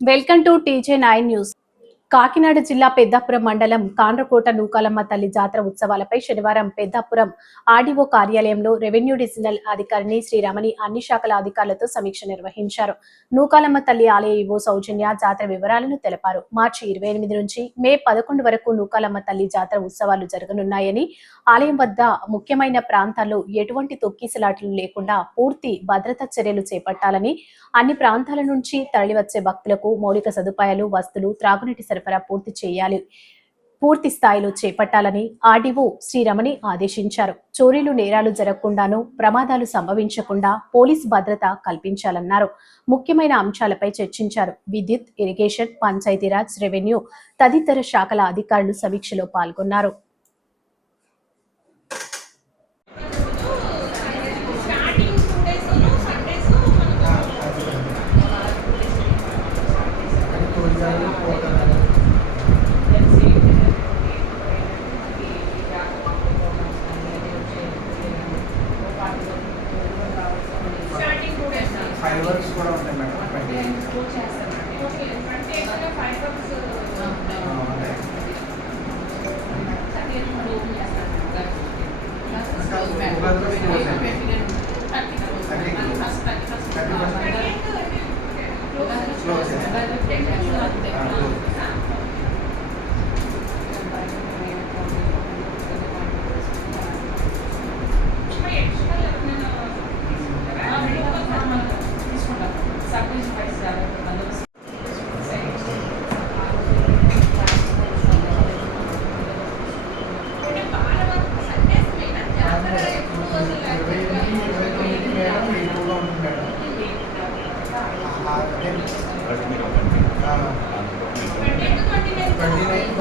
Welcome to TV nine news Kakinada జిల్లా పెద్దాపురం మండలం కాండ్రకోట నూకాలమ్మ తల్లి జాతర ఉత్సవాలపై శనివారం పెద్దాపురం ఆర్డీఓ కార్యాలయంలో రెవెన్యూ డివిజనల్ అధికారిని శ్రీరమణి అన్ని శాఖల అధికారులతో సమీక్ష నిర్వహించారు. నూకాలమ్మ తల్లి ఆలయ ఇవో సౌజన్య జాతర వివరాలను తెలిపారు. మార్చి ఇరవై ఎనిమిది నుంచి మే పదకొండు వరకు నూకాలమ్మ తల్లి జాతర ఉత్సవాలు జరగనున్నాయని ఆలయం వద్ద ముఖ్యమైన ప్రాంతాల్లో ఎటువంటి తొక్కిసలాట్లు లేకుండా పూర్తి భద్రతా చర్యలు చేపట్టాలని అన్ని ప్రాంతాల నుంచి తరలివచ్చే భక్తులకు మౌలిక సదుపాయాలు వస్తువులు త్రాగునీటి సరఫరా పూర్తి చేయాలి. పూర్తి స్థాయిలో చేపట్టాలని ఆర్డీఓ శ్రీరమణి ఆదేశించారు. చోరీలు నేరాలు జరగకుండాను ప్రమాదాలు సంభవించకుండా పోలీస్ భద్రత కల్పించాలన్నారు. ముఖ్యమైన అంశాలపై చర్చించారు. విద్యుత్ ఇరిగేషన్ పంచాయతీరాజ్ రెవెన్యూ తదితర శాఖల అధికారులు సమీక్షలో పాల్గొన్నారు. ఫైవ్ వర్క్స్ కూడా ఉంటాయి మేడం continue